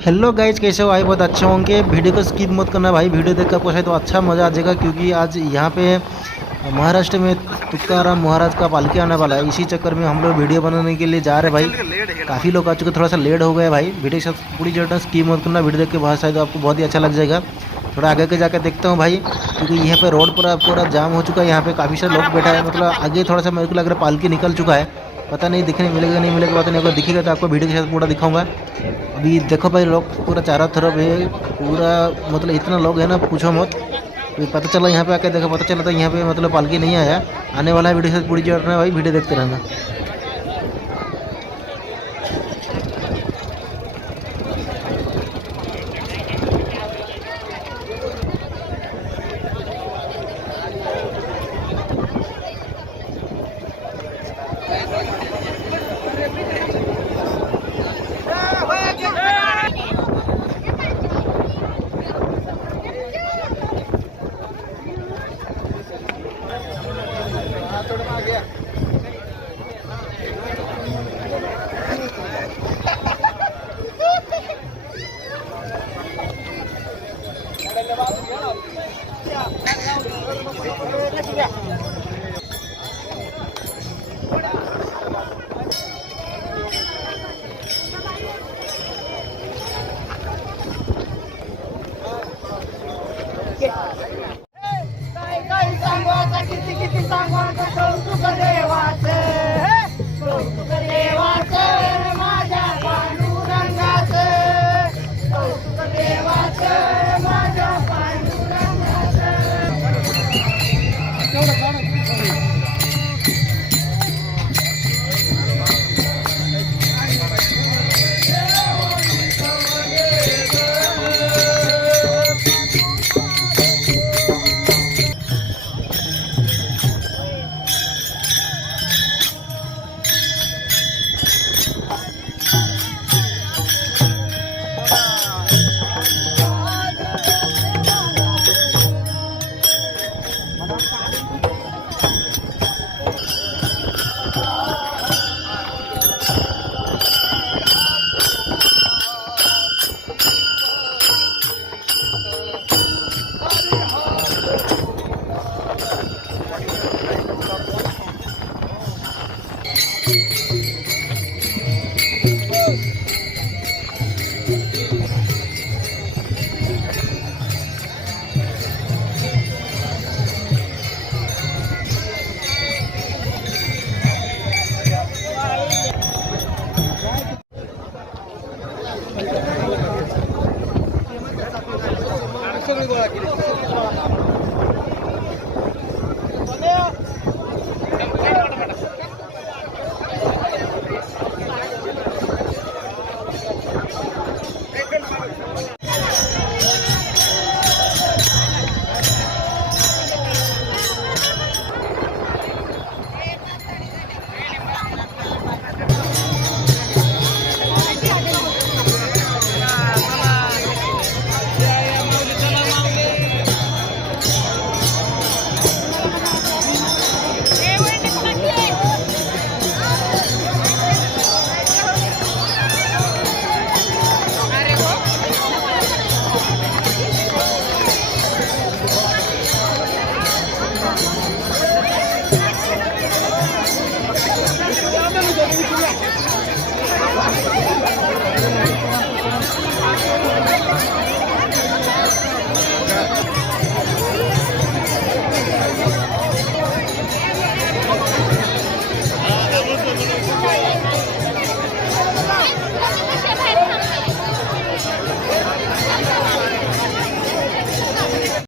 Hello guys, कैसे हो? आई बहुत अच्छे होंगे। वीडियो को स्किप मत करना भाई, वीडियो देखकर आपको शायद तो अच्छा मज़ा आ जाएगा, क्योंकि आज यहाँ पे महाराष्ट्र में तुकाराम महाराज का पालकी आने वाला है। इसी चक्कर में हम लोग वीडियो बनाने के लिए जा रहे हैं भाई। काफ़ी लोग आ चुके, थोड़ा सा लेट हो गया भाई। वीडियो के साथ पूरी जगह स्किप मत करना, वीडियो देख के बहुत शायद आपको बहुत ही अच्छा लग जाएगा। थोड़ा आगे के जाकर देखता हूँ भाई, क्योंकि यहाँ पे रोड पूरा पूरा जाम हो चुका है। यहाँ पे काफ़ी सारे लोग बैठा है, मतलब आगे थोड़ा सा मेरे को लग रहा है पालकी निकल चुका है। पता नहीं दिखने मिलेगा नहीं मिलेगा, पता नहीं। अगर दिखेगा तो आपको वीडियो के साथ पूरा दिखाऊंगा। अभी देखो भाई, लोग पूरा चारों तरफ है, पूरा मतलब इतना लोग है ना, पूछो मत। अभी पता चला यहाँ पे आके देखो, पता चला था यहाँ पे मतलब पालकी नहीं आया। आने वाला है, वीडियो के साथ पूरी जोड़ना भाई, वीडियो देखते रहना। काय सांगू आता, किती किती सांगू आता, कौतुक देवाचं, कौतुक देवाचं, माझ्या पांडुरंगाचं, कौतुक देवाचं, माझ्या पांडुरंगाचं. सगळी गोळा केली.